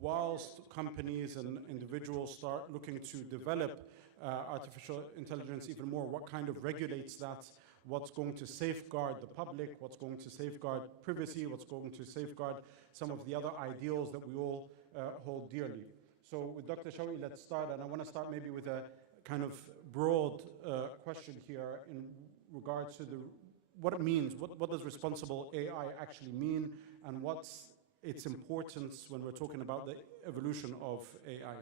whilst companies and individuals start looking to develop artificial intelligence even more, what kind of regulates that? What's going to safeguard the public? What's going to safeguard privacy? What's going to safeguard some of the other ideals that we all hold dearly? So with Dr. Shawi, let's start, and I want to start maybe with a kind of broad question here in regards to what it means. What does responsible AI actually mean, and what's its importance when we're talking about the evolution of AI?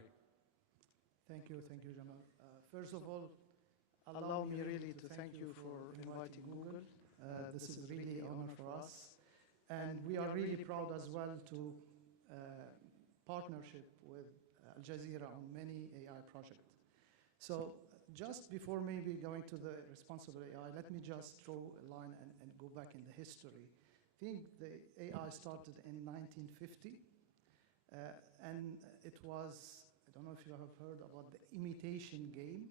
Thank you, Jamal. First of all, allow me really to thank you for inviting Google. This is really an honor for us. And we are really proud as well to partnership with Aljazeera on many AI projects. So just before maybe going to the responsible AI, let me just draw a line and go back in the history. I think the AI started in 1950, and it was, I don't know if you have heard about the imitation game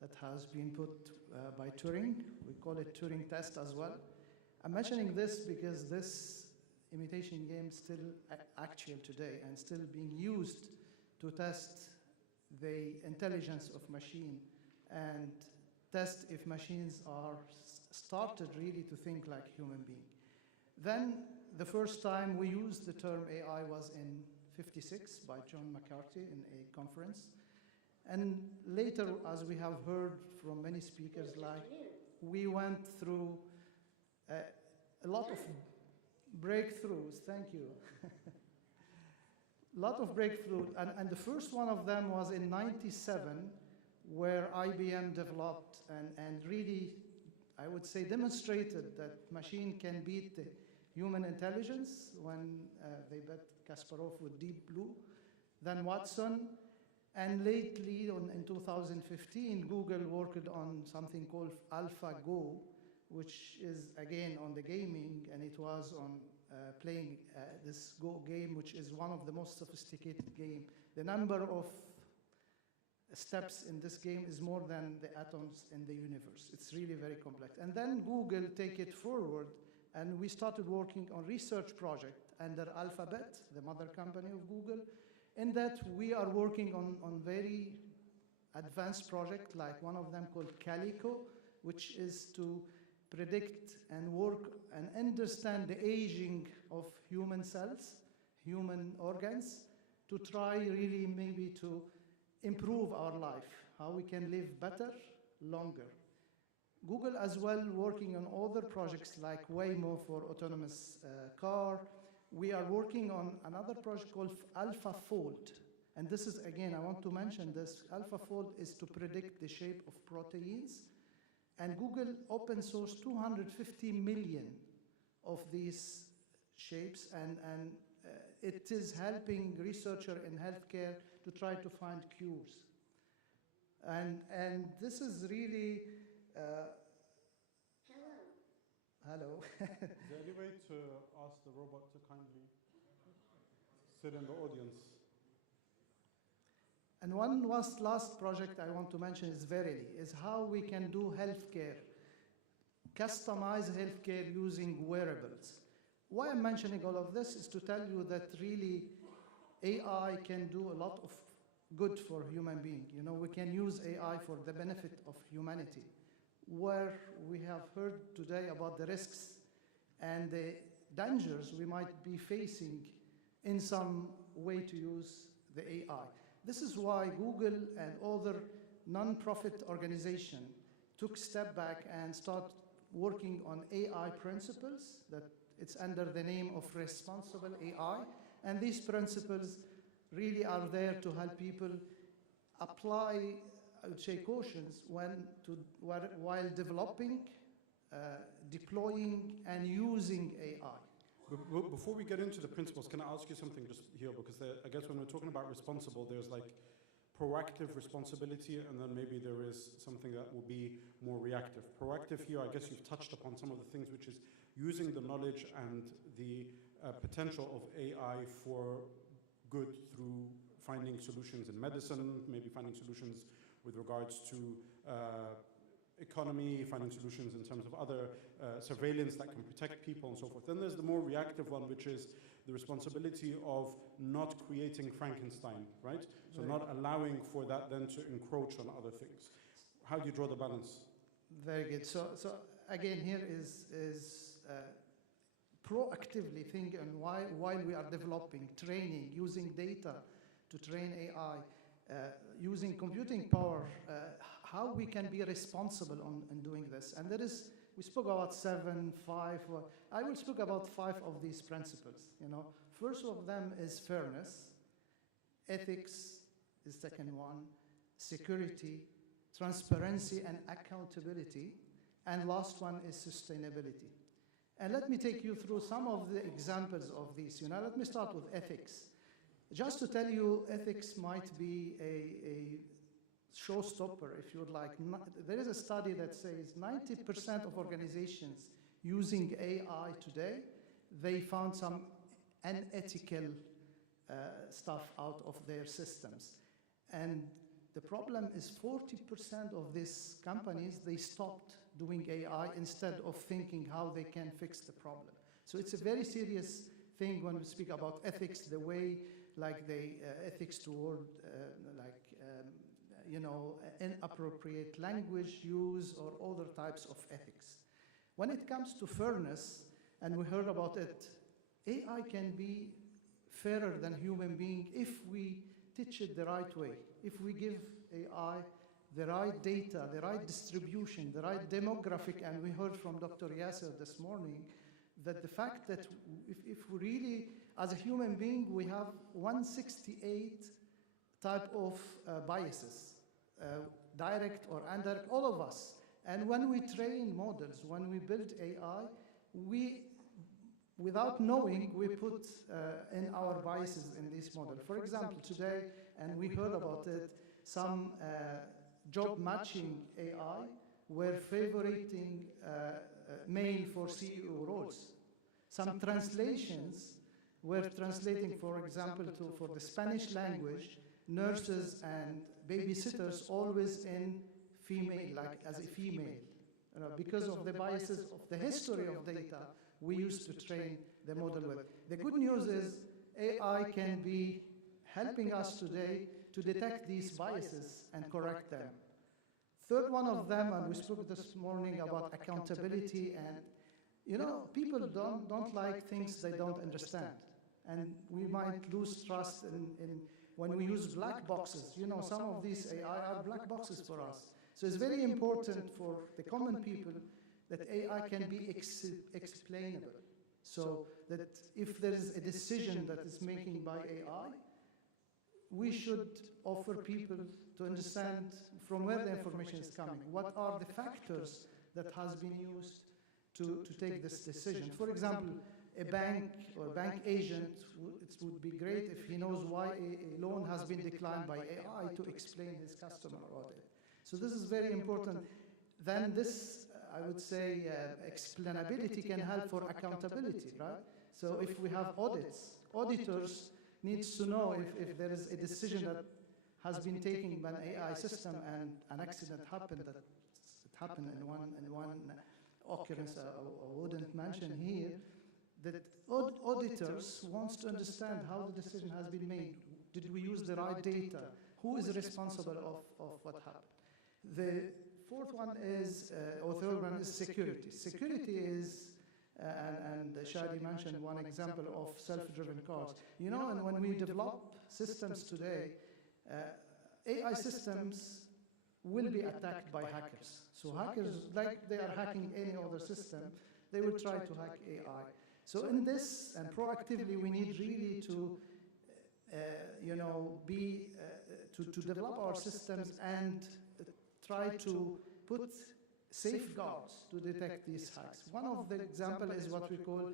that has been put by Turing. We call it Turing test as well. I'm mentioning this because this imitation game is still actual today and still being used to test the intelligence of machine and test if machines are started really to think like human being. Then the first time we used the term AI was in '56 by John McCarthy in a conference. And later, as we have heard from many speakers, like we went through a lot of breakthroughs, thank you. A lot of breakthroughs, and the first one of them was in '97, where IBM developed and really, I would say, demonstrated that machine can beat the human intelligence when they bet Kasparov with Deep Blue, then Watson, and lately in 2015, Google worked on something called AlphaGo, which is again on the gaming, and it was on playing this Go game, which is one of the most sophisticated game. The number of steps in this game is more than the atoms in the universe. It's really very complex. And then Google take it forward, and we started working on research project under Alphabet, the mother company of Google, in that we are working on very advanced project, like one of them called Calico, which is to predict and work and understand the aging of human cells, human organs, to try really maybe to improve our life, how we can live better, longer. Google as well working on other projects like Waymo for autonomous car. We are working on another project called AlphaFold. And this is, again, I want to mention this. AlphaFold is to predict the shape of proteins. And Google open source 250 million of these shapes, and it is helping researchers in healthcare to try to find cures. And this is really... Hello. Is there any way to ask the robot to kindly sit in the audience? And one last project I want to mention is Verily, is how we can do healthcare, customize healthcare using wearables. Why I'm mentioning all of this is to tell you that really AI can do a lot of good for human being. You know, we can use AI for the benefit of humanity, where we have heard today about the risks and the dangers we might be facing in some way to use the AI. This is why Google and other non-profit organizations took a step back and start working on AI principles that it's under the name of responsible AI. And these principles really are there to help people apply, I would say, cautions while developing, deploying, and using AI. Before we get into the principles, can I ask you something just here? Because I guess when we're talking about responsible, there's like proactive responsibility, and then maybe there is something that will be more reactive. Proactive here, I guess you've touched upon some of the things, which is using the knowledge and the potential of AI for good through finding solutions in medicine, maybe finding solutions with regards to economy, finding solutions in terms of other surveillance that can protect people and so forth. Then there's the more reactive one, which is the responsibility of not creating Frankenstein, right? So not allowing for that then to encroach on other things. How do you draw the balance? Very good. So again, here is proactively thinking while we are developing, training, using data to train AI, using computing power, how we can be responsible in doing this. And there is, we spoke about 7, 5, I will speak about 5 of these principles. First of them is fairness, ethics is second one, security, transparency and accountability, and last one is sustainability. And let me take you through some of the examples of these. Let me start with ethics. Just to tell you, ethics might be a showstopper, if you would like. There is a study that says 90% of organizations using AI today, they found some unethical stuff out of their systems. And the problem is 40% of these companies, they stopped doing AI instead of thinking how they can fix the problem. So it's a very serious thing when we speak about ethics, the way like the ethics toward inappropriate language use or other types of ethics. When it comes to fairness, and we heard about it, AI can be fairer than human being if we teach it the right way, if we give AI the right data, the right distribution, the right demographic, and we heard from Dr. Yasser this morning that the fact that if we really, as a human being, we have 168 type of biases, direct or indirect, all of us. And when we train models, when we build AI, without knowing, we put in our biases in this model. For example, today, and we heard about it, some job matching AI were favoring male for CEO roles. Some translations were translating, for example, for the Spanish language, nurses and babysitters always in female, like as a female, because of the biases of the history of data we used to train the model with. The good news is AI can be helping us today to detect these biases and correct them. Third one of them, and we spoke this morning about accountability, and people don't like things they don't understand. And we might lose trust in when we use black boxes. Some of these AI are black boxes for us. So it's very important for the common people that AI can be explainable. So that if there is a decision that is making by AI, we should offer people to understand from where the information is coming. What are the factors that has been used to take this decision? For example, a bank or a bank agent, it would be great if he knows why a loan has been declined by AI to explain his customer about it. So this is very important. Then this, I would say, explainability can help for accountability, right? So if we have audits, auditors needs to know if there is a decision that has been taken by an AI system and an accident happened, that it happened in one occurrence I wouldn't mention here, that auditors wants to understand how the decision has been made. Did we use the right data? Who is responsible of what happened? The fourth one is, or third one is security. Security is, and Shadi mentioned one example of self-driven cars. And when we develop systems today, AI systems will be attacked by hackers. So hackers, like they are hacking any other system, they will try to hack AI. So in this, and proactively, we need really to, to develop our systems and try to put safeguards to detect these hacks. One of the examples is what we call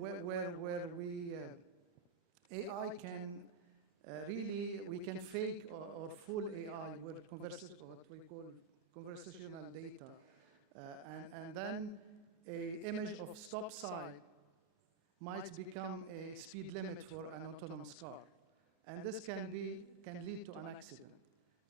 where we AI can really, we can fake or fool AI with what we call conversational data, and then a image of stop sign might become a speed limit for an autonomous car, and this can lead to an accident.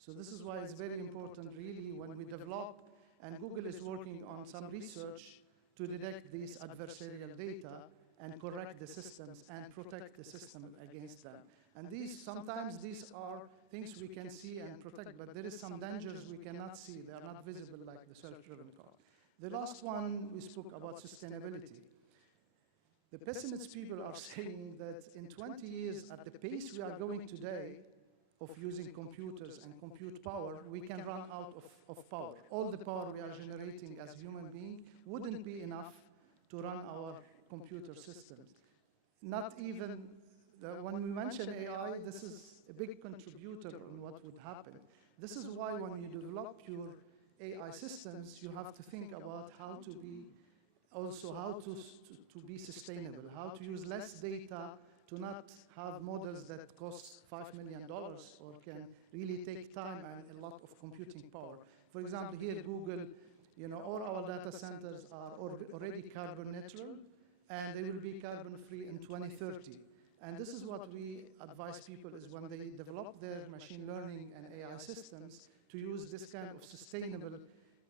So this is why it's very important, really, when we develop and Google is working on some research to detect these adversarial data and correct the systems and protect the system against them. And sometimes these are things we can see and protect, but there is some dangers we cannot see. They are not visible like the self-driven car. The last one, we spoke about sustainability. The pessimist people are saying that in 20 years, at the pace we are going today of using computers and compute power, we can run out of power. All the power we are generating as human beings wouldn't be enough to run our computer systems. Not even, when we mention AI, this is a big contributor on what would happen. This is why when you develop your AI systems, you have to think about how to be sustainable, how to use less data, to not have models that cost $5 million or can really take time and a lot of computing power. For example, here Google, all our data centers are already carbon neutral, and they will be carbon free in 2030. And this is what we advise people is when they develop their machine learning and AI systems to use this kind of sustainable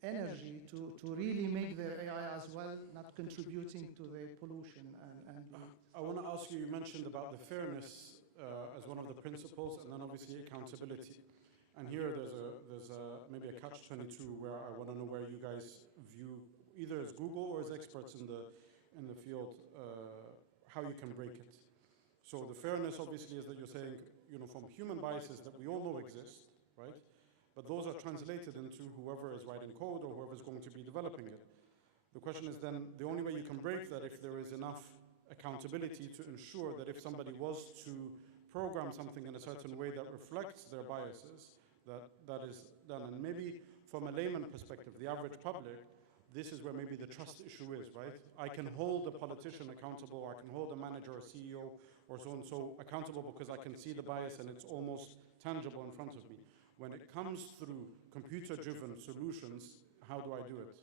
energy to really make their AI as well, not contributing to the pollution. I want to ask you, you mentioned about the fairness as one of the principles, and then obviously accountability. And here there's maybe a catch-22 where I want to know where you guys view, either as Google or as experts in the field, how you can break it. So the fairness obviously is that you're saying, from human biases that we all know exist, right? But those are translated into whoever is writing code or whoever is going to be developing it. The question is then, the only way you can break that if there is enough accountability to ensure that if somebody was to program something in a certain way that reflects their biases, that is done. And maybe from a layman perspective, the average public, this is where maybe the trust issue is, right? I can hold a politician accountable, or I can hold a manager or CEO or so and so accountable because I can see the bias and it's almost tangible in front of me. When it comes through computer-driven solutions, how do I do it?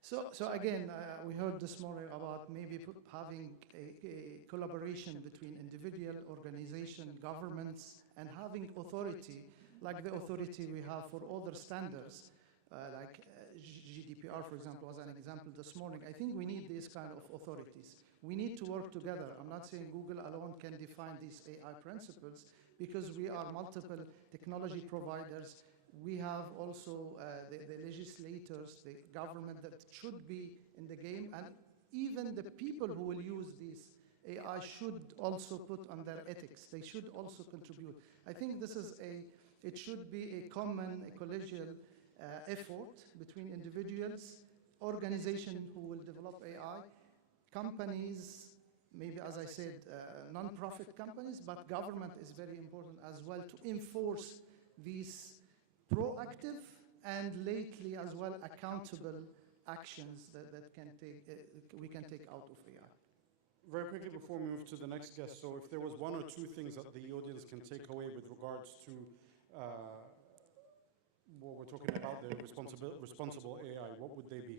So again, we heard this morning about maybe having a collaboration between individual, organization, governments, and having authority, like the authority we have for other standards, like GDPR, for example, was an example this morning. I think we need these kind of authorities. We need to work together. I'm not saying Google alone can define these AI principles, because we are multiple technology providers. We have also the legislators, the government that should be in the game, and even the people who will use these AI should also put on their ethics. They should also contribute. I think it should be a common, a collegial effort between individuals, organizations who will develop AI, companies, maybe, as I said, non-profit companies, but government is very important as well to enforce these proactive and lately as well accountable actions that we can take out of AI. Very quickly before we move to the next guest, so if there was one or two things that the audience can take away with regards to what we're talking about, the responsible AI, what would they be?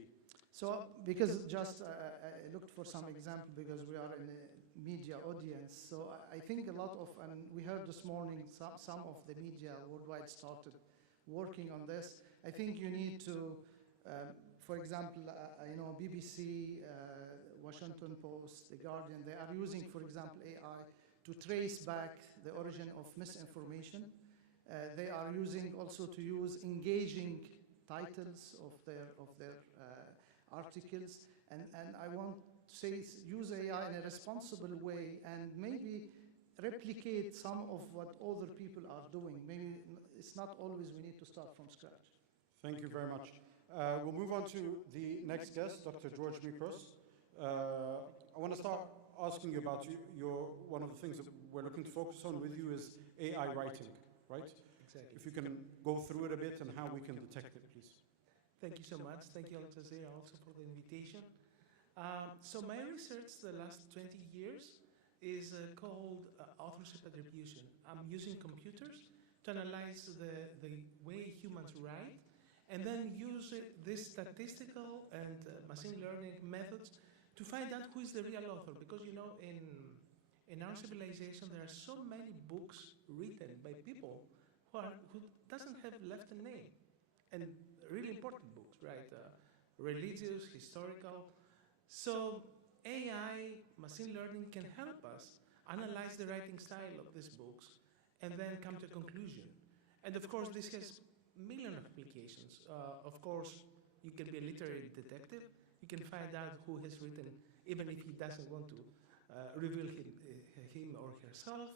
So, because just I looked for some example because we are in a media audience. So I think a lot of, and we heard this morning, some of the media worldwide started working on this. I think you need to, for example, BBC, Washington Post, The Guardian, they are using, for example, AI to trace back the origin of misinformation. They are using also to use engaging titles of their articles, and I want to say use AI in a responsible way and maybe replicate some of what other people are doing. Maybe it's not always we need to start from scratch. Thank you very much. We'll move on to the next guest, Dr. George Mikros. I want to start asking you about one of the things that we're looking to focus on with you is AI writing, right? Exactly. If you can go through it a bit and how we can detect it, please. Thank you so much. Thank you, Aljazeera, also for the invitation. So my research the last 20 years is called authorship attribution. I'm using computers to analyze the way humans write, and then use these statistical and machine learning methods to find out who is the real author. Because in our civilization there are so many books written by people who doesn't have left a name. and really important books, right? Religious, historical. So AI, machine learning, can help us analyze the writing style of these books and then come to a conclusion. And of course, this has millions of applications. Of course, you can be a literary detective. You can find out who has written, even if he doesn't want to reveal him or herself.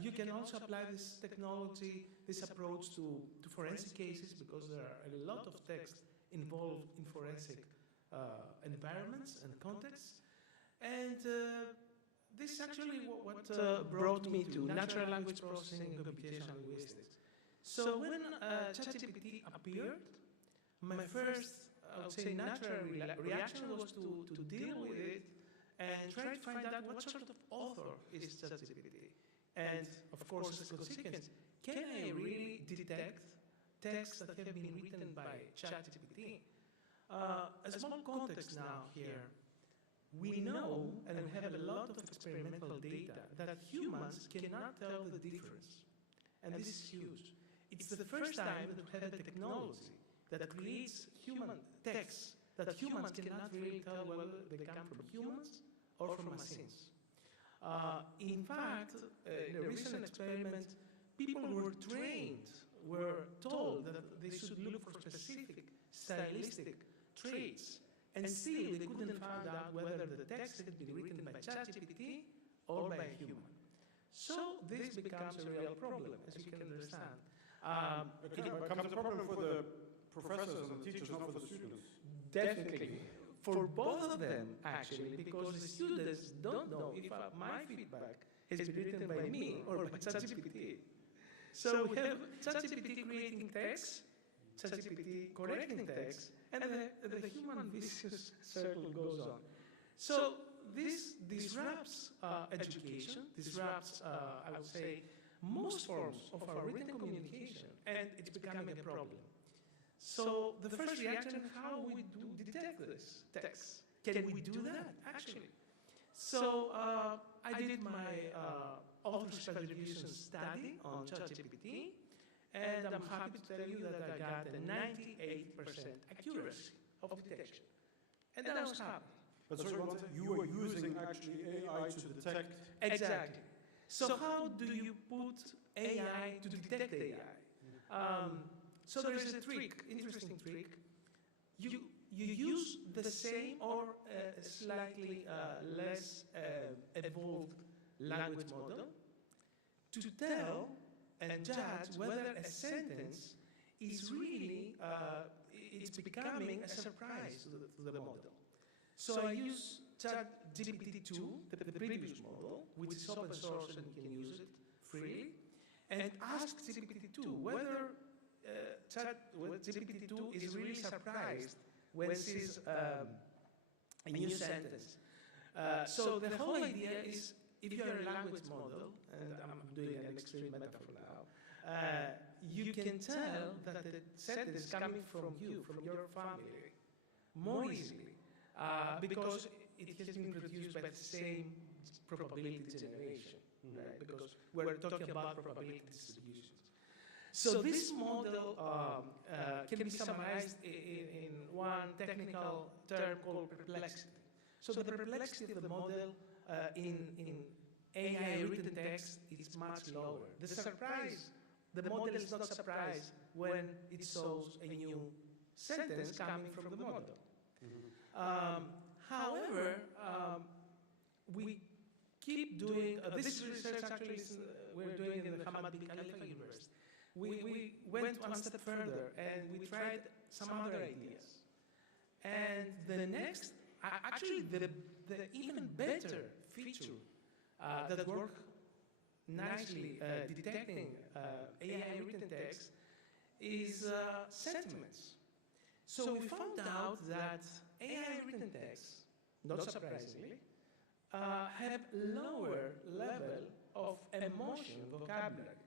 You can also apply this technology, this approach to forensic cases, because there are a lot of text involved in forensic environments and contexts. And this is actually what brought me to natural language processing and computational linguistics. So when ChatGPT appeared, my first, I would say, natural reaction was to deal with it and try to find out what sort of author is ChatGPT. And of course, as a consequence, can I really detect texts that have been written by ChatGPT? A small context now here. We know, and we have a lot of experimental data, that humans cannot tell the difference. And this is huge. It's the first time that we have a technology that creates human texts that humans cannot really tell whether they come from humans or from machines. In fact, in a recent experiment, people were told that they should look for specific stylistic traits, and still they couldn't find out whether the text had been written by ChatGPT or by a human. So this becomes a real problem, as you can understand. It becomes a problem for the professors and the teachers, not for the students. Definitely. For both of them, actually, because the students don't know if my feedback has been written by me or by ChatGPT. So we have ChatGPT creating text, ChatGPT correcting text, and the human vicious circle goes on. So this disrupts education, disrupts, I would say, most forms of our written communication, and it's becoming a problem. So the first reaction, how we do detect this text? Can we do that, actually? So I did my authorship attribution study on ChatGPT, and I'm happy to tell you that I got a 98% accuracy of detection. And then I was happy. But sorry, you were using actually AI to detect. Exactly. So how do you put AI to detect AI? So there's a trick, interesting trick. You use the same or slightly less evolved language model to tell and judge whether a sentence is really, it's becoming a surprise to the model. So I use ChatGPT-2, the previous model, which is open source and you can use it freely, and ask GPT-2 whether GPT-2 is really surprised when it sees a new sentence. So the whole idea is, if you are a language model, and I'm doing an extreme metaphor now, you can tell that the sentence is coming from you, from your family, more easily, because it has been produced by the same probability generation, right? Because we're talking about probability distributions. So this model can be summarized in one technical term called perplexity. So the perplexity of the model in AI written text is much lower. The model is not surprised when it shows a new sentence coming from the model. However, we keep doing, this research actually we're doing in the Hamad bin Khalifa University. We went one step further and we tried some other ideas. And the next, actually the even better feature that works nicely detecting AI written text is sentiments. So we found out that AI written texts, not surprisingly, have lower level of emotion vocabulary.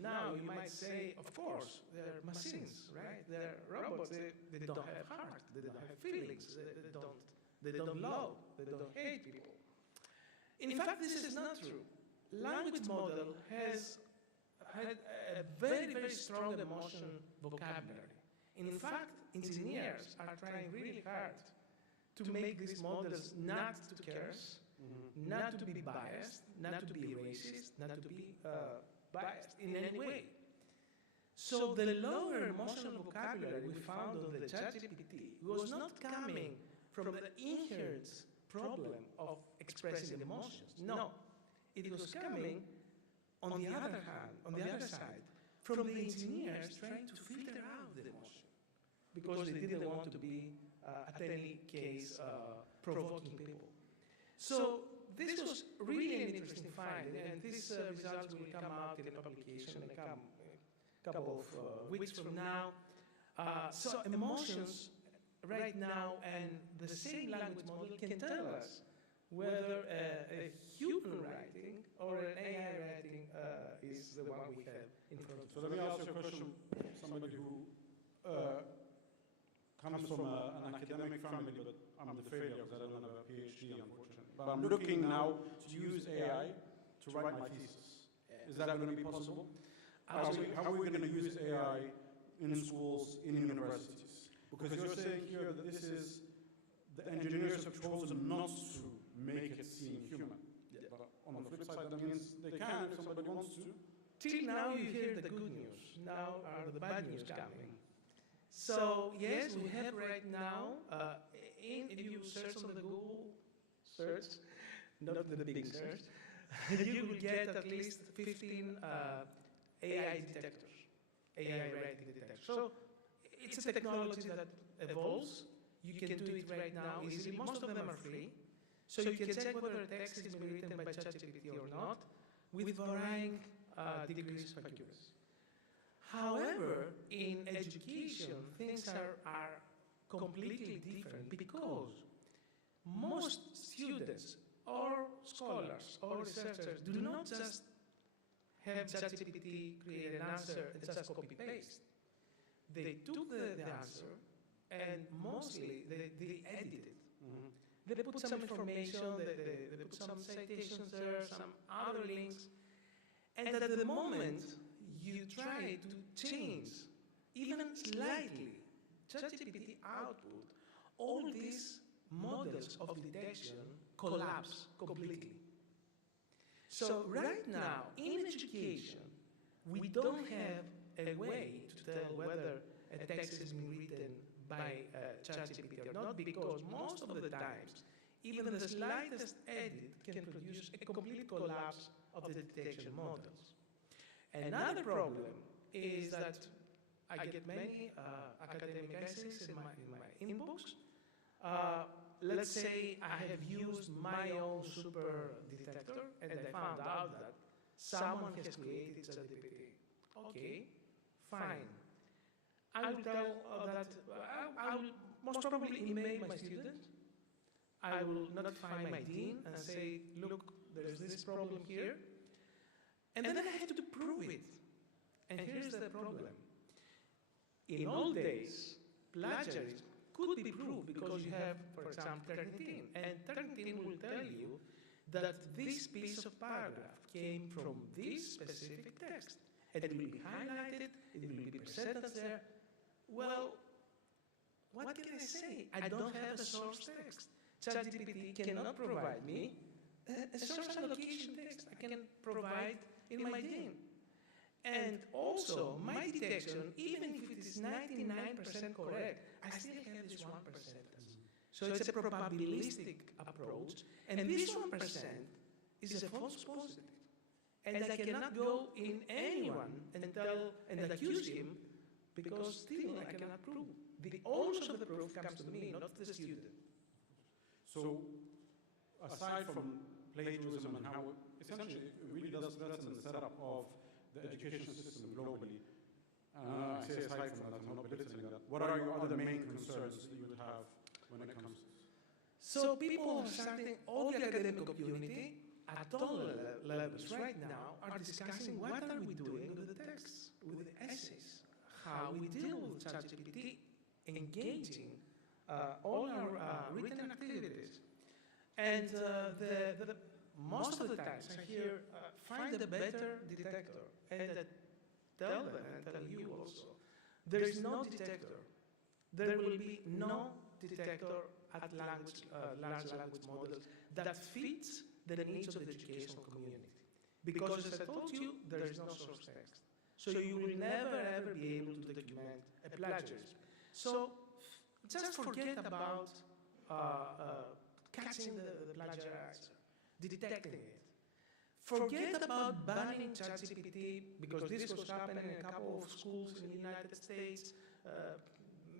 Now you might say, of course, they're machines, right? They're robots. They don't have heart. They don't have feelings. They don't love. They don't hate people. In fact, this is not true. Language model has had a very, very strong emotion vocabulary. In fact, engineers are trying really hard to make these models not to curse, not to be biased, not to be racist, not to be biased in any way. So the lower emotional vocabulary we found on the ChatGPT was not coming from the inherent problem of expressing emotions. No, it was coming, on the other hand, on the other side, from the engineers trying to filter out the emotion because they didn't want to be, at any case, provoking people. So this was really an interesting finding, and these results will come out in a publication in a couple of weeks from now. So emotions right now and the same language model can tell us whether a human writing or an AI writing is the one we have in front of us. So let me ask you a question, somebody who comes from an academic family, but I'm the failure because I don't have a PhD, unfortunately. But I'm looking now to use AI to write my thesis. Is that going to be possible? How are we going to use AI in schools, in universities? Because you're saying here that this is, the engineers have chosen not to make it seem human. Yeah. But on the flip side, that means they can if somebody wants to. Till now you hear the good news. Now are the bad news coming. So yes, we have right now, if you search on the Google search, not the big search, you will get at least 15 AI detectors, AI writing detectors. So it's a technology that evolves. You can do it right now easily. Most of them are free. So you can check whether a text has been written by ChatGPT or not with varying degrees of accuracy. However, in education, things are completely different because most students or scholars or researchers do not just have ChatGPT create an answer and just copy-paste. They took the answer and mostly they edited it. Mm-hmm. They put some information, they put some citations there, some other links, and at the moment you try to change, even slightly, ChatGPT output, all these models of detection collapse completely. So right now, in education, we don't have a way to tell whether a text has been written by ChatGPT or not, because most of the times, even the slightest edit can produce a complete collapse of the detection models. Another problem is that I get many academic essays in my inbox. Let's say I have used my own super detector and I found out that someone has created ChatGPT. Okay, fine. I will tell that I will most probably email my student. I will notify my dean and say, look, there's this problem here. And then I have to prove it. And here's the problem. In old days, plagiarism could be proved because you have, for example, Turnitin. And Turnitin will tell you that this piece of paragraph came from this specific text. And it will be highlighted, it will be presented there. Well, what can I say? I don't have the source text. ChatGPT cannot provide me a source allocation text I can provide in my DIN. And also, my detection, even if it is 99% correct, I still have this 1%. So it's a probabilistic approach, and this 1% is a false positive. And I cannot go in anyone and tell and accuse him, because still I cannot prove. The onus of the proof comes to me, not to the student. So, aside from plagiarism and how essentially it really does threaten the setup of the education system globally, I say aside from that, I'm not belittling that, what are your other main concerns that you would have when it comes to this? So people are starting, all the academic community at all levels right now are discussing what are we doing with the texts, with the essays, how we deal with ChatGPT, engaging all our written activities. And most of the times I hear, find a better detector, and tell them, and tell you also, there is no detector. There will be no detector at large language models that fits the needs of the educational community. Because as I told you, there is no source text. So you will never ever be able to document a plagiarism. So just forget about catching the plagiarizer, detecting it. Forget about banning ChatGPT, because this was happening in a couple of schools in the United States,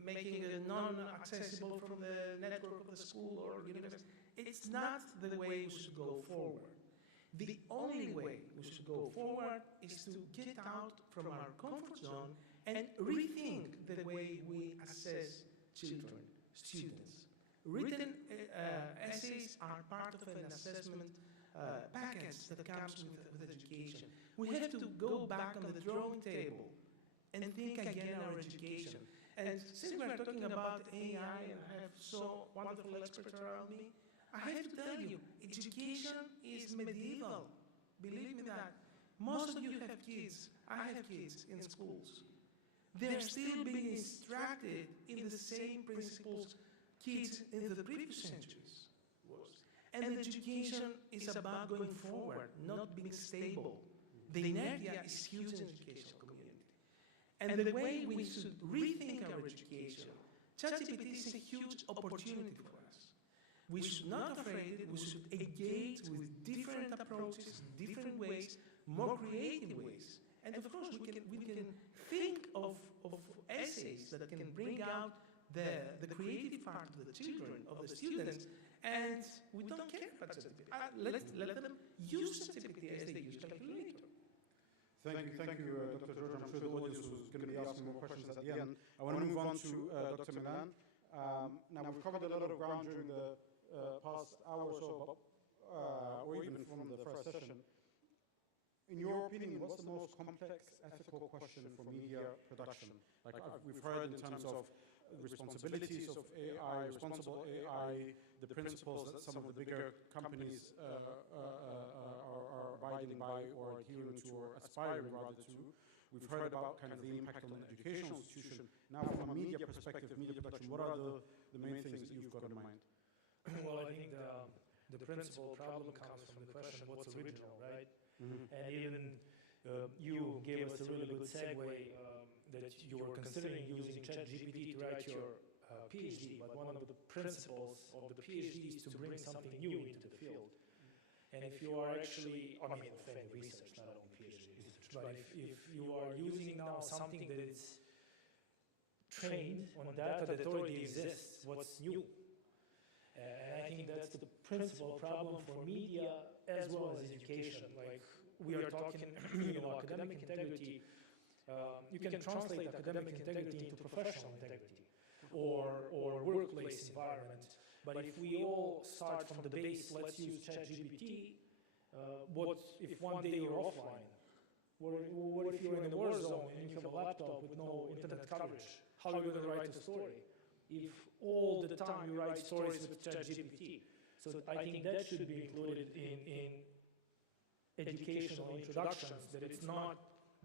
making it non-accessible from the network of the school or university. It's not the way we should go forward. The only way we should go forward is to get out from our comfort zone and rethink the way we assess children, students. Written essays are part of an assessment package that comes with education. We have to go back on the drawing table and think again our education. And since we are talking about AI and I have so wonderful experts around me, I have to tell you, education is medieval. Believe me that. Most of you have kids. I have kids in schools. They're still being instructed in the same principles kids in the previous centuries was. And education is about going forward, not being stable. The inertia is huge in the educational community. And the way we should rethink our education, ChatGPT is a huge opportunity for us. We should not be afraid, we should engage with different approaches, different ways, more creative ways. And of course, we can think of essays that can bring out the creative part of the children, of the students, and we don't care about ChatGPT. Let them use ChatGPT as they use calculator. Thank you, Dr. George. I'm sure the audience was going to be asking more questions at the end. I want to move on to Dr. Milan. Now, we've covered a lot of ground during the past hour or so, or even from the first session. In your opinion, what's the most complex ethical question for media production? Like we've heard in terms of responsibilities of AI, responsible AI, the principles that some of the bigger companies are abiding by or adhering to or aspiring rather to. We've heard about kind of the impact on an educational institution. Now from a media perspective, media production, what are the main things that you've got in mind? Well, I think the principal problem comes from the question, what's original, right? Mm-hmm. And even you gave us a really good segue that you were considering using ChatGPT to write your PhD, but one of the principles of the PhD is to bring something new into the field. And if you are actually, I mean, of any research, not only PhD research, but if you are using now something that is trained on data that already exists, what's new? And I think that's the principal problem for media as well as education. Like we are talking, academic integrity. You can translate academic integrity into professional integrity or workplace environment. But if we all start from the base, let's use ChatGPT, what if one day you're offline? What if you're in a war zone and you have a laptop with no internet coverage? How are you going to write a story? If all the time you write stories with ChatGPT. So I think that should be included in educational introductions, that it's not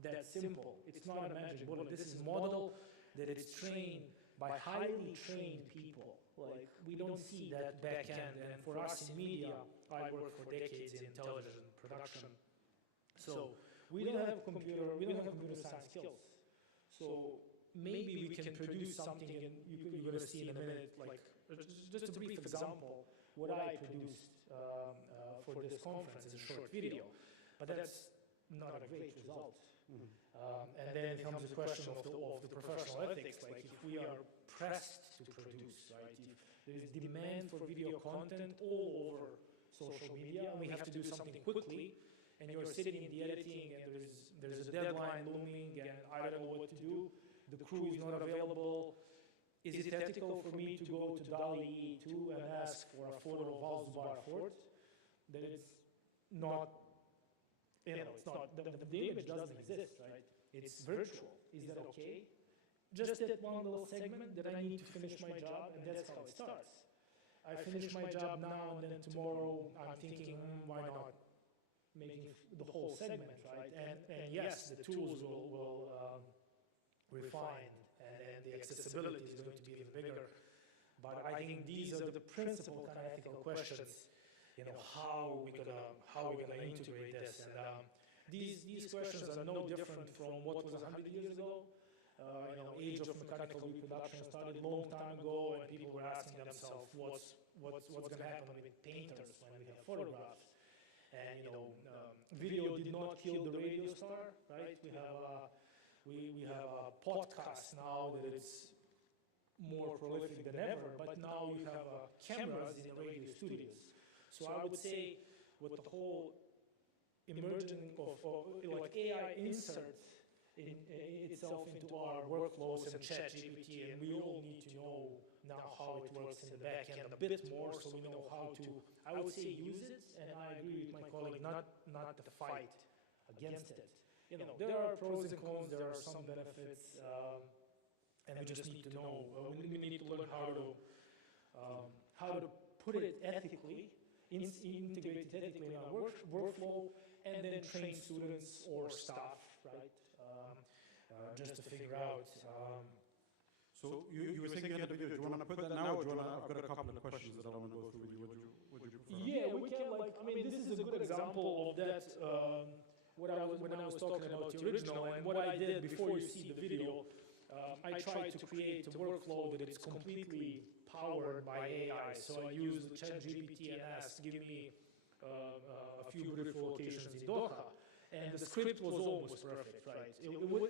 that simple. It's not a magic bullet. This is a model that it's trained by highly trained people. Like, we don't see that back end. And for us in media, I worked for decades in television production. So we don't have computer science skills. So maybe we can produce something, and you're going to see in a minute, like just a brief example, what I produced for this conference is a short video, but that's not a great result. Mm-hmm. And then comes the question of the professional ethics, like if we are pressed to produce, right? If there is demand for video content all over social media, and we have to do something quickly, and you're sitting in the editing, and there's a deadline looming, and I don't know what to do. The crew is not available. Is it ethical for me to go to DALL-E 2 and ask for a photo of Aljazeera fort? That it's not, it's not, the image doesn't exist, right? It's virtual. Is that okay? Just that one little segment that I need to finish my job, and that's how it starts. I finish my job now, and then tomorrow I'm thinking, why not making the whole segment, right? And yes, the tools will refine and the accessibility is going to be even bigger. But I think these are the principal kind of ethical questions. How are we gonna integrate this? And these questions are no different from what was 100 years ago. Age of mechanical reproduction started a long time ago, and people were asking themselves, what's going to happen with painters when we have photographs? And video did not kill the radio star, right? We have a podcast now that it's more prolific than ever, but now you have cameras in the radio studios. So I would say with the whole emerging of like AI inserts itself into our workflows and ChatGPT, and we all need to know now how it works in the back end a bit more, so we know how to, I would say, use it. And I agree with my colleague, not to fight against it. There are pros and cons, there are some benefits, and we just need to know. We need to learn how to put it ethically, integrate it ethically in our workflow, and then train students or staff, right? Just to figure out. So you were saying you had a video. Do you want to put that now, or do you want to? I've got a couple of questions that I want to go through with you. Would you prefer? Yeah, we can. This is a good example of that. When I was talking about the original, and what I did before you see the video, I tried to create a workflow that is completely powered by AI. So I used ChatGPT and asked, give me a few beautiful locations in Doha. And the script was almost perfect, right?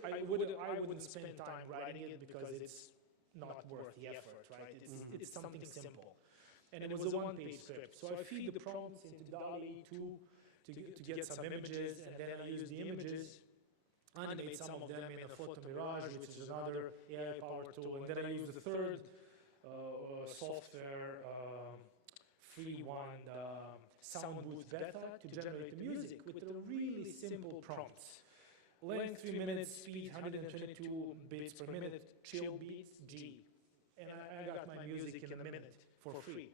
I wouldn't spend time writing it because it's not worth the effort, right? It's something simple. And it was a one-page script. So I feed the prompts into DALL-E 2 to get some images, and then I use the images, animate some of them in a Photo Mirage, which is another AI-powered tool, and then I use the third software, free one, Sound Booth Beta, to generate the music with the really simple prompts. Length 3 minutes, speed 122 beats per minute, chill beats G. And I got my music in a minute for free.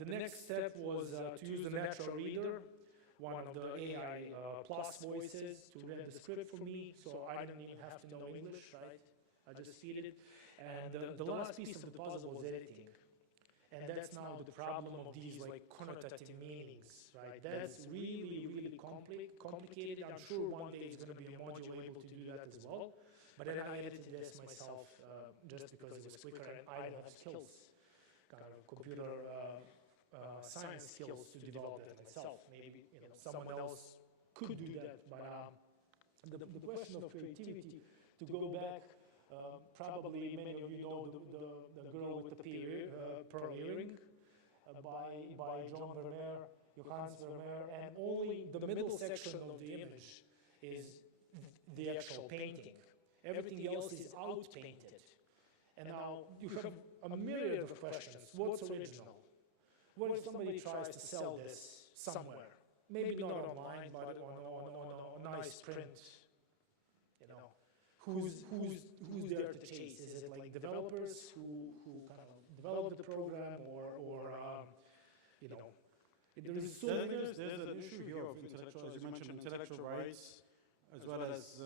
The next step was to use the natural reader, one of the AI plus voices, to read the script for me, so I didn't even have to know English, right? I just feed it. And the last piece of the puzzle was editing. And that's now the problem of these like connotative meanings, right? That's really, really complicated. I'm sure one day it's going to be a module able to do that as well. But then I edited this myself just because it was quicker, and I don't have skills, kind of computer science skills to develop that myself. Maybe someone else could do that. But the question of creativity, to go back. Probably many of you know the girl with the pearl earring by John Vermeer, Johannes Vermeer, and only the middle section of the image is the actual painting. Everything else is out-painted. And now you have a myriad of questions. What's original? What if somebody tries to sell this somewhere? Maybe not online, but on a nice print, Who's there to chase? Is it like developers who kind of develop the program, or there's so many. There's an issue here of intellectual, as you mentioned, intellectual rights, as well as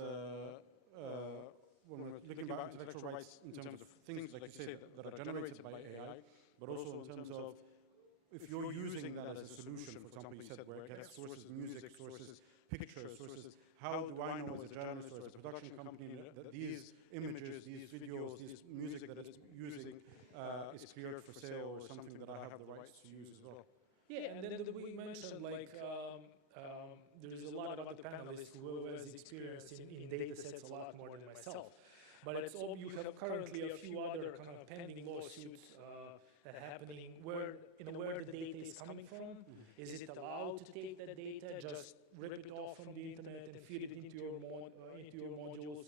when we're looking about intellectual rights in terms of things like you say that are generated by AI, but also in terms of if you're using that as a solution. For example, you said where it gets sources, music sources, pictures, sources. How do I know as a journalist or as a production company that these images, these videos, this music that it's using is cleared for sale or something that I have the rights to use as well? Yeah, and then we mentioned there's a lot of other panelists who has experience in data sets a lot more than myself. But it's all, you have currently a few other kind of pending lawsuits that are happening where the data is coming from. Is it allowed to take that data, just rip it off from the internet and feed it into your modules?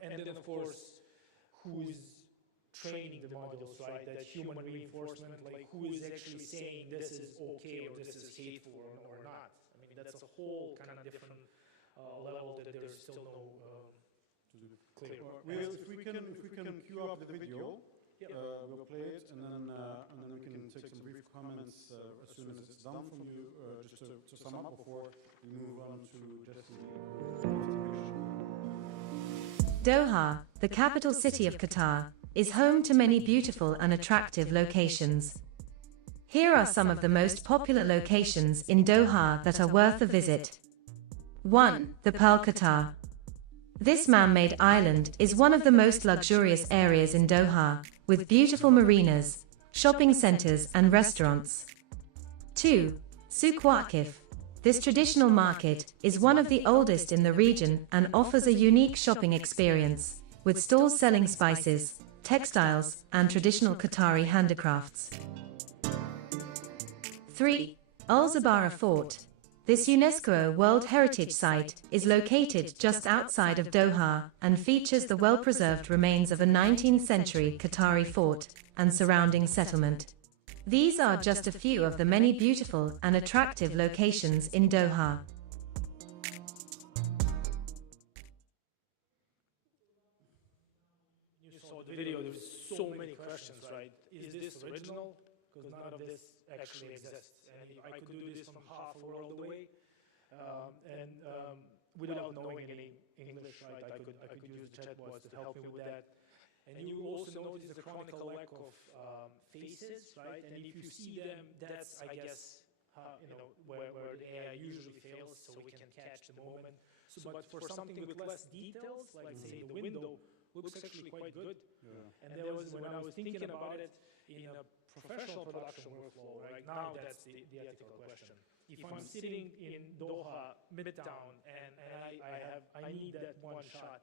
And then of course, who is training the modules, right? That human reinforcement, like who is actually saying this is okay or this is hateful or not? I mean, that's a whole kind of different level that there's still no clear. Well, if we can cue up the video, we'll play it, and then we can take some brief comments as soon as it's done from you, just to sum up before we move on to just the investigation. Doha, the capital city of Qatar, is home to many beautiful and attractive locations. Here are some of the most popular locations in Doha that are worth a visit. 1. The Pearl Qatar. This man-made island is one of the most luxurious areas in Doha, with beautiful marinas, shopping centers and restaurants. 2. Souk Waqif. This traditional market is one of the oldest in the region and offers a unique shopping experience, with stalls selling spices, textiles, and traditional Qatari handicrafts. 3. Aljazeera Fort. This UNESCO World Heritage Site is located just outside of Doha and features the well-preserved remains of a 19th-century Qatari fort and surrounding settlement. These are just a few of the many beautiful and attractive locations in Doha. You saw the video, there's so many questions, right? Is this original? Because none of this actually exists. And I could do this from half a world away, without knowing any English, right? I could use the chatbots to help me with that. And you also notice the chronicle lack of faces, right? And if you see them, that's, I guess, where the AI usually fails, so we can catch the moment. So, but for something with less details, like say the window, looks actually quite good. Yeah. And there was, when I was thinking about it in a professional production workflow, right now that's the ethical question. If I'm sitting in Doha, Midtown, and I need that one shot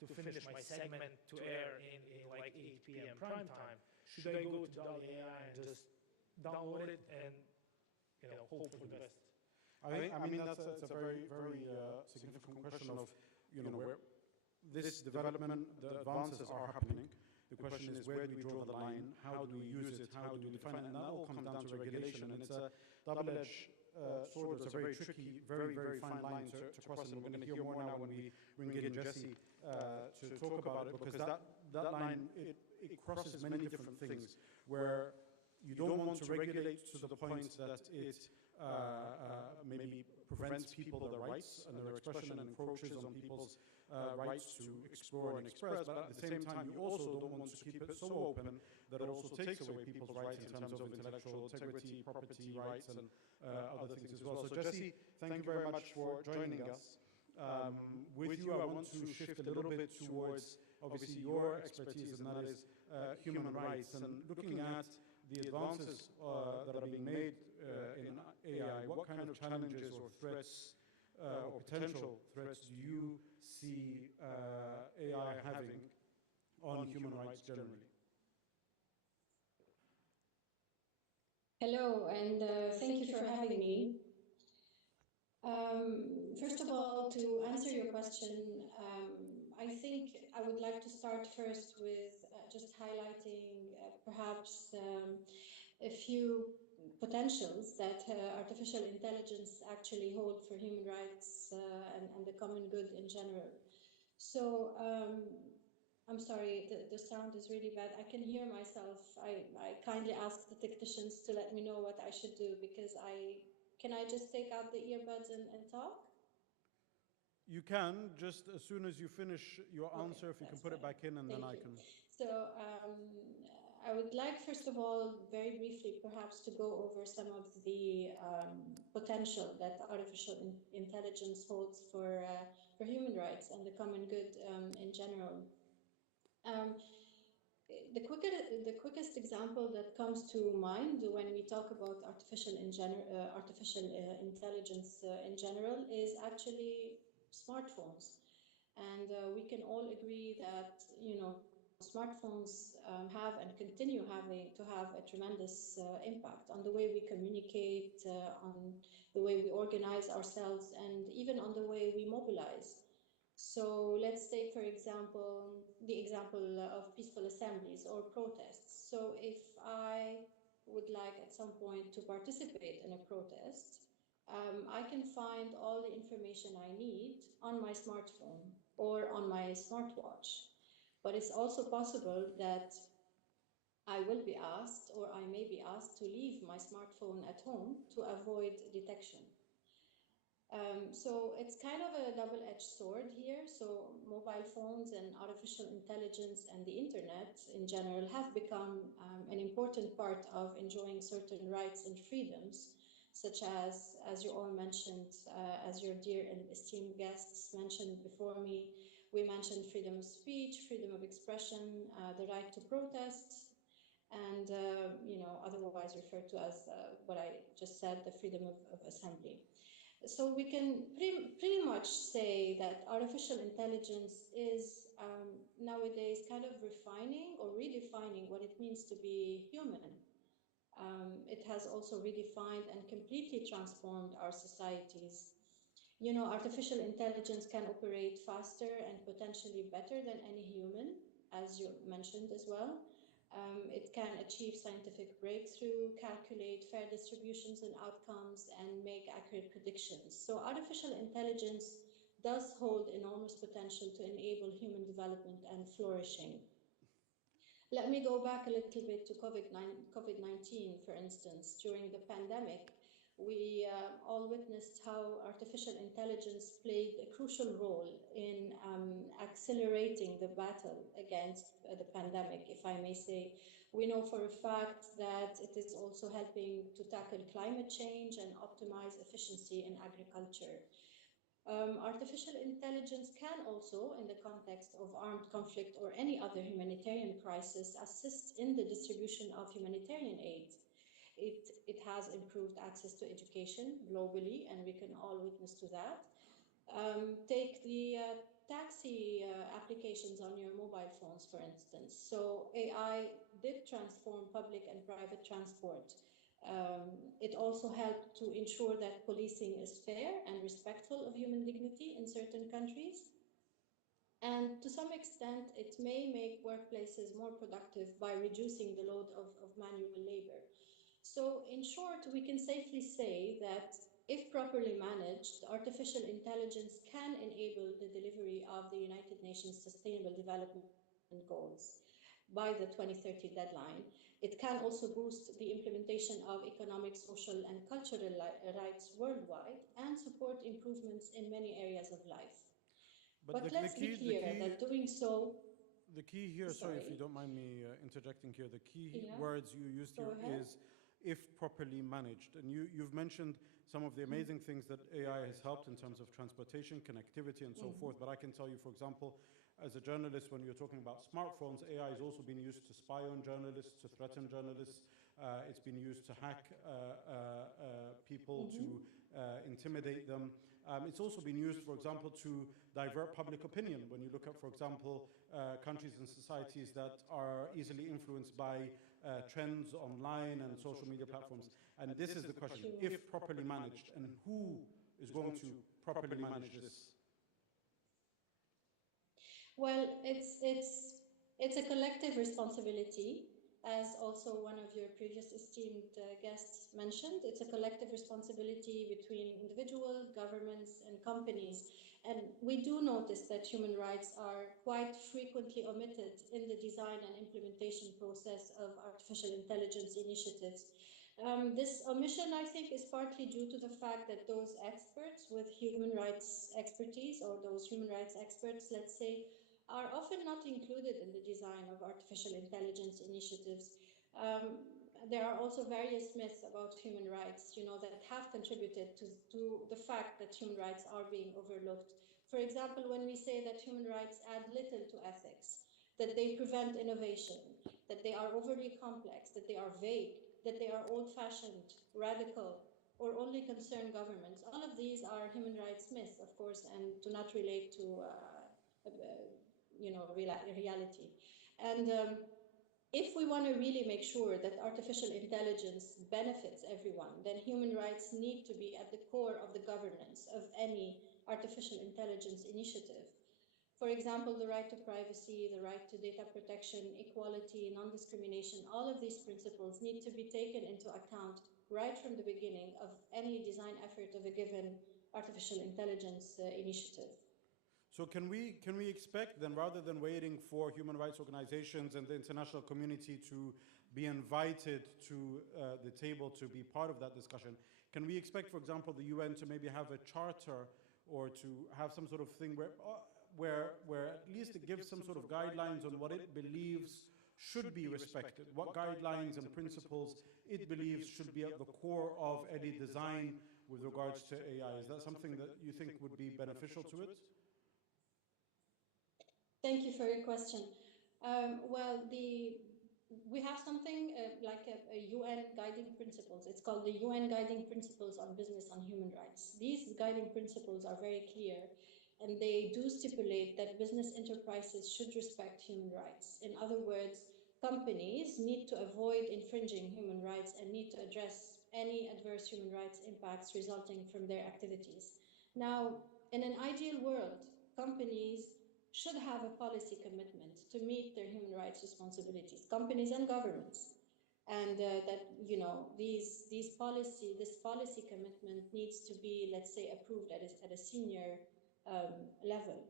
to finish my segment to air in like 8 p.m. prime time, should I go to DALL-E AI and just download it and hope for the best? I mean that's a very significant question of where this development, the advances are happening. The question is, where do we draw the line? How do we use it? How do we define it? And that all comes down to regulation. And it's a double-edged sword. It's a very tricky, very fine line to cross. And we're going to hear more now when we bring in Jesse to talk about it, because that line, it crosses many different things, where you don't want to regulate to the point that it maybe prevents people their rights and their expression and encroaches on people's rights to explore and express, but at the same time you also don't want to keep it so open that it also takes away people's rights in terms of intellectual integrity, property rights, and other things as well. So Jesse, thank you very much for joining us. With you, I want to shift a little bit towards obviously your expertise, and that is human rights, and looking at the advances that are being made in AI. What kind of challenges or threats or potential threats do you see AI having on human rights generally? Hello, and thank you for having me. First of all, to answer your question, I think I would like to start first with just highlighting perhaps a few potentials that artificial intelligence actually hold for human rights and the common good in general. So I'm sorry, the sound is really bad. I can hear myself. I kindly ask the technicians to let me know what I should do, because can I just take out the earbuds and talk? You can, just as soon as you finish your answer, if you can put it back in, and then I can. So I would like, first of all, very briefly, perhaps to go over some of the potential that artificial intelligence holds for human rights and the common good in general. The quickest example that comes to mind when we talk about artificial intelligence in general is actually smartphones. And we can all agree that smartphones have and continue to have a tremendous impact on the way we communicate, on the way we organize ourselves, and even on the way we mobilize. So let's take, for example, the example of peaceful assemblies or protests. So if I would like at some point to participate in a protest, I can find all the information I need on my smartphone or on my smartwatch. But it's also possible that I will be asked, or I may be asked, to leave my smartphone at home to avoid detection. So it's kind of a double-edged sword here. So mobile phones and artificial intelligence and the internet in general have become an important part of enjoying certain rights and freedoms, such as you all mentioned, as your dear and esteemed guests mentioned before me. We mentioned freedom of speech, freedom of expression, the right to protest, and otherwise referred to as what I just said, the freedom of assembly. So we can pretty much say that artificial intelligence is nowadays kind of refining or redefining what it means to be human. It has also redefined and completely transformed our societies. You know, artificial intelligence can operate faster and potentially better than any human, as you mentioned as well. It can achieve scientific breakthrough, calculate fair distributions and outcomes, and make accurate predictions. So artificial intelligence does hold enormous potential to enable human development and flourishing. Let me go back a little bit to COVID-19, for instance. During the pandemic, we all witnessed how artificial intelligence played a crucial role in accelerating the battle against the pandemic, if I may say. We know for a fact that it is also helping to tackle climate change and optimize efficiency in agriculture. Artificial intelligence can also, in the context of armed conflict or any other humanitarian crisis, assist in the distribution of humanitarian aid. It has improved access to education globally, and we can all witness to that. Take the taxi applications on your mobile phones, for instance. So AI did transform public and private transport. It also helped to ensure that policing is fair and respectful of human dignity in certain countries. And to some extent, it may make workplaces more productive by reducing the load of manual labor. So in short, we can safely say that if properly managed, artificial intelligence can enable the delivery of the United Nations Sustainable Development Goals by the 2030 deadline. It can also boost the implementation of economic, social, and cultural rights worldwide and support improvements in many areas of life. But let's be clear that doing so... The key here, sorry if you don't mind me interjecting here, the key words you used here is if properly managed. And you've mentioned some of the amazing things that AI has helped in terms of transportation, connectivity, and so forth. But I can tell you, for example, as a journalist, when you're talking about smartphones, AI has also been used to spy on journalists, to threaten journalists. It's been used to hack people, to intimidate them. It's also been used, for example, to divert public opinion. When you look at, for example, countries and societies that are easily influenced by trends online and social media platforms. And this is the question, if properly managed, and who is going to properly manage this? Well, it's a collective responsibility, as also one of your previous esteemed guests mentioned. It's a collective responsibility between individuals, governments, and companies. And we do notice that human rights are quite frequently omitted in the design and implementation process of artificial intelligence initiatives. This omission, I think, is partly due to the fact that those experts with human rights expertise, or those human rights experts, let's say, are often not included in the design of artificial intelligence initiatives. There are also various myths about human rights, that have contributed to the fact that human rights are being overlooked. For example, when we say that human rights add little to ethics, that they prevent innovation, that they are overly complex, that they are vague, that they are old-fashioned, radical, or only concern governments. All of these are human rights myths, of course, and do not relate to reality. And if we want to really make sure that artificial intelligence benefits everyone, then human rights need to be at the core of the governance of any artificial intelligence initiative. For example, the right to privacy, the right to data protection, equality, non-discrimination, all of these principles need to be taken into account right from the beginning of any design effort of a given artificial intelligence initiative. So can we expect then, rather than waiting for human rights organizations and the international community to be invited to the table to be part of that discussion. Can we expect, for example, the UN to maybe have a charter or to have some sort of thing where at least it gives some sort of guidelines on what it believes should be respected, what guidelines and principles it believes should be at the core of any design with regards to AI? Is that something that you think would be beneficial to it? Thank you for your question. Well, we have something like a UN guiding principles. It's called the UN Guiding Principles on Business on Human Rights. These guiding principles are very clear, and they do stipulate that business enterprises should respect human rights. In other words, companies need to avoid infringing human rights and need to address any adverse human rights impacts resulting from their activities. Now, in an ideal world, companies should have a policy commitment to meet their human rights responsibilities, companies and governments, and that this policy commitment needs to be, let's say, approved at a senior level.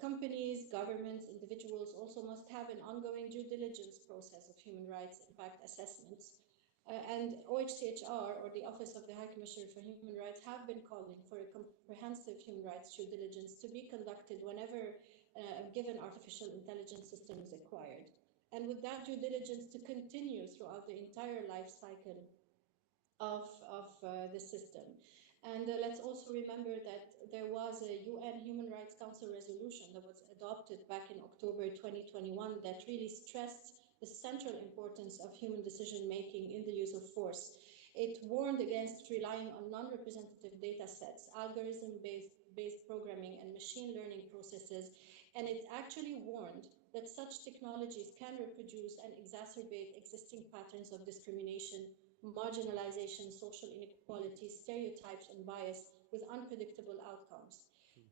Companies, governments, individuals also must have an ongoing due diligence process of human rights impact assessments. And OHCHR, or the Office of the High Commissioner for Human Rights, have been calling for a comprehensive human rights due diligence to be conducted whenever a given artificial intelligence system is acquired. And with that due diligence to continue throughout the entire life cycle of the system. And let's also remember that there was a UN Human Rights Council resolution that was adopted back in October 2021 that really stressed the central importance of human decision-making in the use of force. It warned against relying on non-representative data sets, algorithm-based programming, and machine learning processes, and it actually warned that such technologies can reproduce and exacerbate existing patterns of discrimination, marginalization, social inequality, stereotypes, and bias with unpredictable outcomes.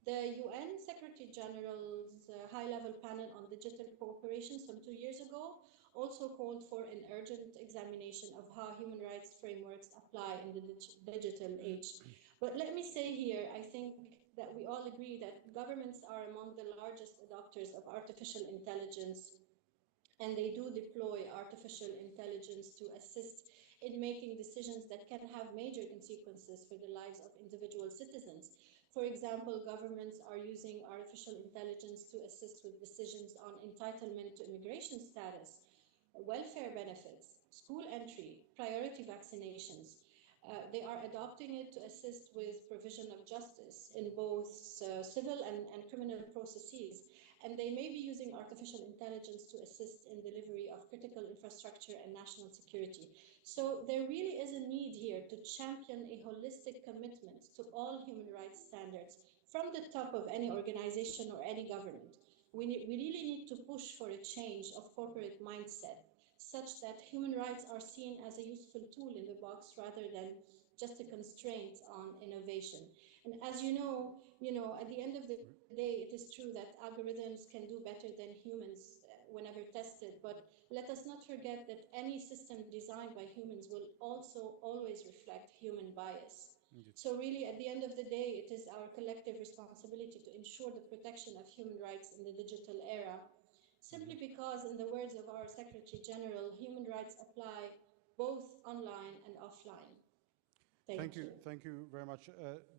The UN Secretary General's high-level panel on digital cooperation some 2 years ago also called for an urgent examination of how human rights frameworks apply in the digital age. But let me say here, I think that we all agree that governments are among the largest adopters of artificial intelligence, and they do deploy artificial intelligence to assist in making decisions that can have major consequences for the lives of individual citizens. For example, governments are using artificial intelligence to assist with decisions on entitlement to immigration status, welfare benefits, school entry, priority vaccinations. They are adopting it to assist with provision of justice in both civil and criminal processes. And they may be using artificial intelligence to assist in delivery of critical infrastructure and national security. So there really is a need here to champion a holistic commitment to all human rights standards from the top of any organization or any government. We really need to push for a change of corporate mindset such that human rights are seen as a useful tool in the box rather than just a constraint on innovation. And as you know, at the end of the day, it is true that algorithms can do better than humans whenever tested, but let us not forget that any system designed by humans will also always reflect human bias. Indeed. So really, at the end of the day, it is our collective responsibility to ensure the protection of human rights in the digital era, simply because, in the words of our Secretary General, human rights apply both online and offline. Thank you. Thank you very much.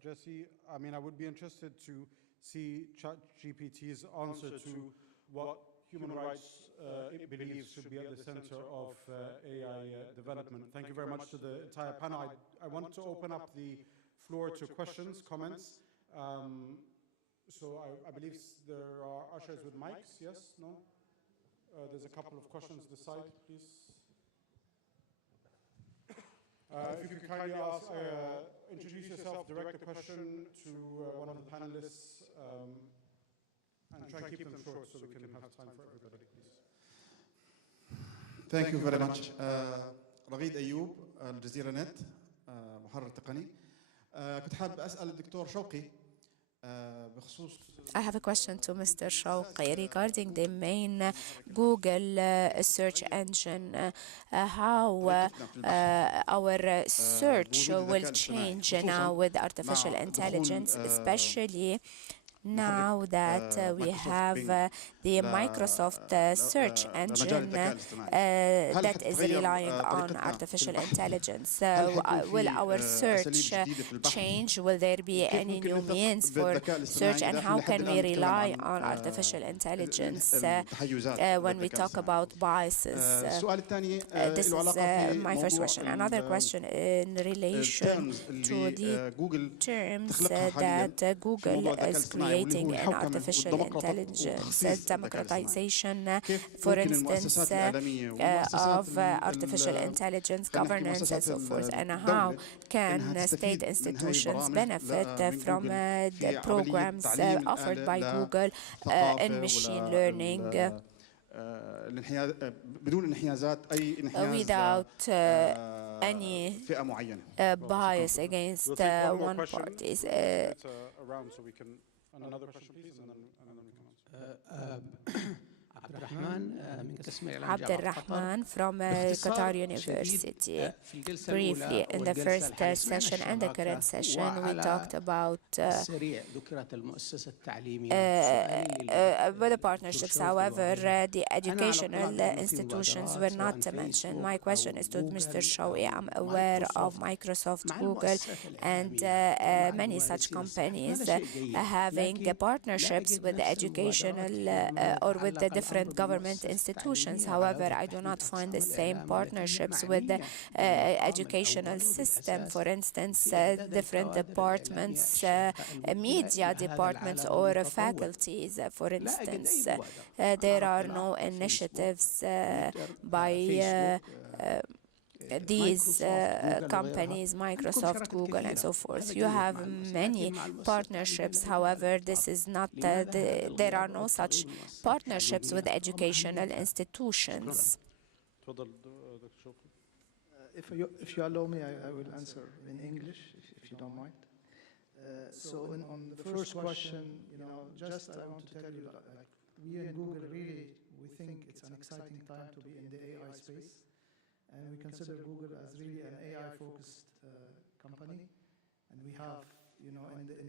Jesse, I mean, I would be interested to see ChatGPT's answer to what human rights it believes should be at the center of AI development. Thank you very much to the entire panel. I want to open up the floor to questions, comments. So I believe there are ushers with mics, yes? No? There's a couple of questions this side, please. If you could kindly introduce yourself, direct the question to one of the panelists, and try and keep them short so we can have time for everybody, please. Thank you very much. رغيد أيوب الجزيرة نت محرر تقني. كنت حابب أسأل الدكتور شوقي بخصوص I have a question to Mr. Shawqi regarding the main Google search engine, how our search will change now with artificial intelligence, especially Now that we have the Microsoft search engine that is relying on artificial intelligence, will our search change? Will there be any new means for search, and how can we rely on artificial intelligence when we talk about biases? This is my first question. Another question in relation to the terms that Google is creating in artificial intelligence, democratization, for instance, of artificial intelligence, governance, and so forth, and how can state institutions benefit from the programs offered by Google in machine learning without any bias against one party. Another question, please, and then we can عبد الرحمن from Qatar University. Briefly, in the first session and the current session, we talked about the partnerships. However, the educational institutions were not mentioned. My question is to Mr. Shawi. I'm aware of Microsoft, Google, and many such companies having partnerships with the educational or with the different government institutions. However, I do not find the same partnerships with the educational system. For instance, different departments, media departments, or faculties, for instance. There are no initiatives by these companies, Microsoft, Google, and so forth. You have many partnerships. However, this is not there are no such partnerships with educational institutions. If you allow me, I will answer in English, if you don't mind. So on the first question, just I want to tell you, like, we in Google really, we think it's an exciting time to be in the AI space. And we consider Google as really an AI-focused company. And we have, in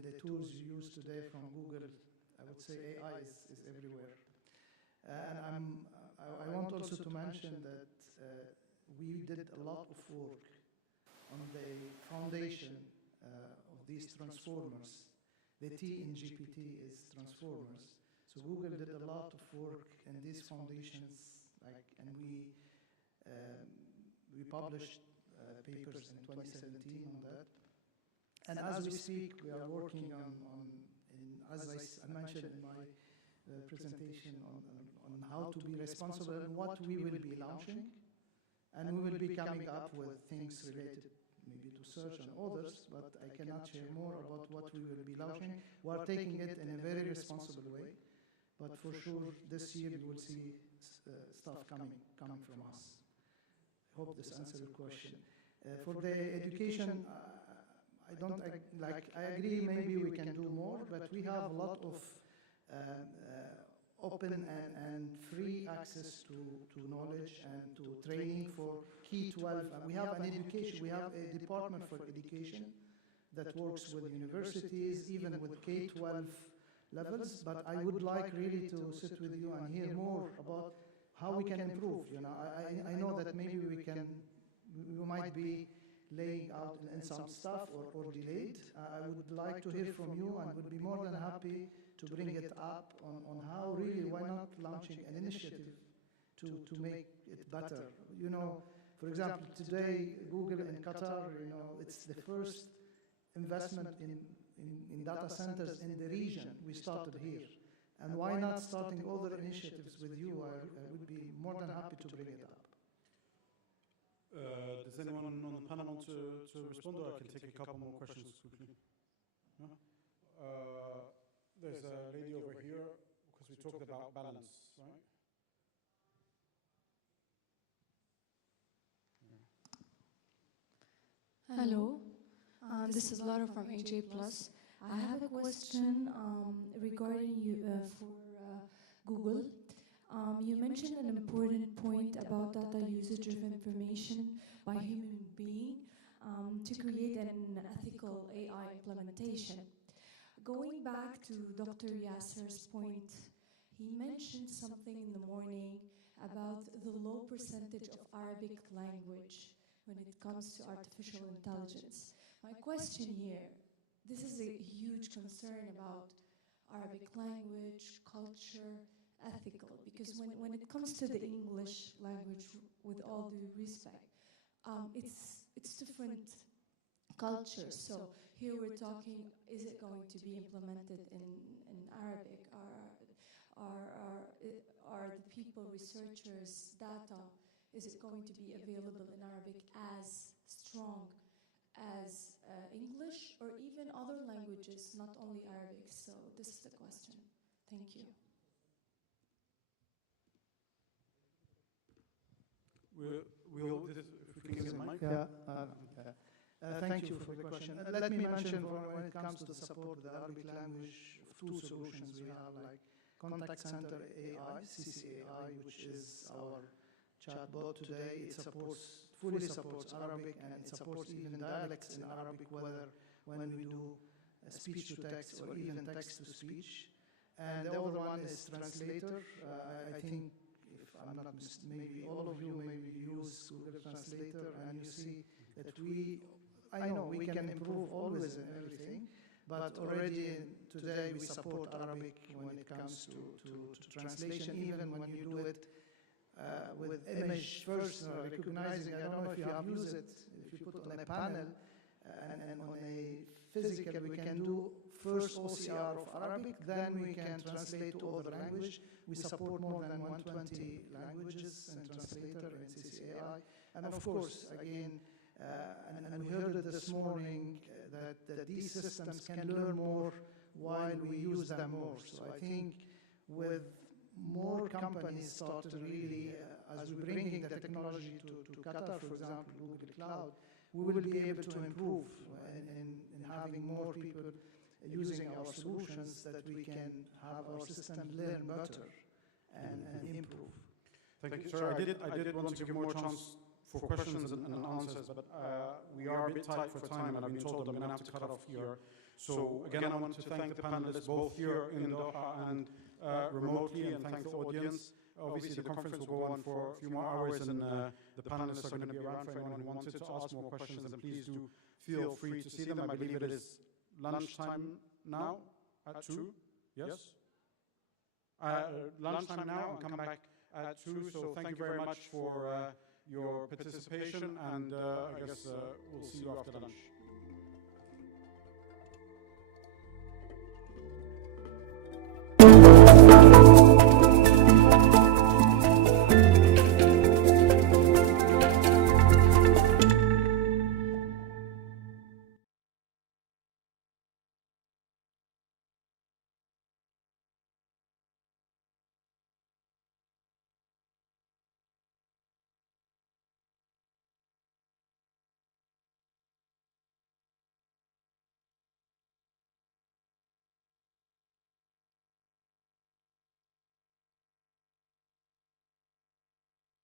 the tools you use today from Google, I would say AI is everywhere. And I want also to mention that we did a lot of work on the foundation of these transformers. The T in GPT is transformers. So Google did a lot of work in these foundations, and we published papers in 2017 on that. And as we speak, we are working as I mentioned in my presentation, on how to be responsible and what we will be launching. And we will be coming up with things related maybe to search and others, but I cannot share more about what we will be launching. We are taking it in a very responsible way, but for sure this year you will see stuff coming from us. Hope this answers your question. For the education, I agree maybe we can do more, but we have a lot of open and free access to knowledge and to training for K-12. We have an education, we have a department for education that works with universities, even with K-12 levels, but I would like really to sit with you and hear more about how we can improve. I know that maybe we might be laying out in some stuff or delayed. I would like to hear from you and would be more than happy to bring it up on how really, why not launching an initiative to make it better. For example, today, Google in Qatar, it's the first investment in data centers in the region. We started here. And why not starting other initiatives with you? I would be more than happy to bring it up. Does anyone on the panel want to respond, or I can take a couple more questions quickly? No? There's a lady over here, because we talked about balance, right? Hello, this is Laura from AJ+. I have a question regarding you for Google. You mentioned an important point about data usage of information by human being to create an ethical AI implementation. going back to Dr. Yasser's point, he mentioned something in the morning about the low percentage of Arabic language when it comes to artificial intelligence. My question here, this is a huge concern about Arabic language, culture, ethical, because when it comes to the English language, with all due respect, it's different culture. So here we're talking, is it going to be implemented in Arabic? Are the people, researchers, data, is it going to be available in Arabic as strong as English or even other languages, not only Arabic? So this is the question. Thank you. If we can get the mic. Thank you for the question. Let me mention, when it comes to the support of the Arabic language, two solutions we have, like Contact Center AI, CCAI, which is our chatbot today. It fully supports Arabic, and it supports even dialects in Arabic, whether when we do speech to text or even text to speech. And the other one is Translator. I think, if I'm not mistaken, maybe all of you maybe use Google Translator, and you see that I know we can improve always in everything, but already today we support Arabic when it comes to translation, even when you do it with image first recognizing. I don't know if you have used it, if you put on a panel and on a physical, we can do first OCR of Arabic, then we can translate to other language. We support more than 120 languages in Translator and CCAI. And of course, again, and we heard it this morning, that these systems can learn more while we use them more. So I think with more companies start to really, as we're bringing the technology to Qatar, for example, Google Cloud, we will be able to improve in having more people using our solutions, that we can have our system learn better and improve. Thank you. Sir, I did want to give more chance for questions and answers, but we are a bit tight for time, and I've been told I'm going to have to cut off here. So again, I want to thank the panelists both here in Doha and remotely, and thank the audience. Obviously, the conference will go on for a few more hours, and the panelists are going to be around for anyone who wanted to ask more questions, and please do feel free to see them. I believe it is lunchtime now at 2, yes? Lunchtime now, and come back at 2, so thank you very much for your participation, and I guess we'll see you after lunch.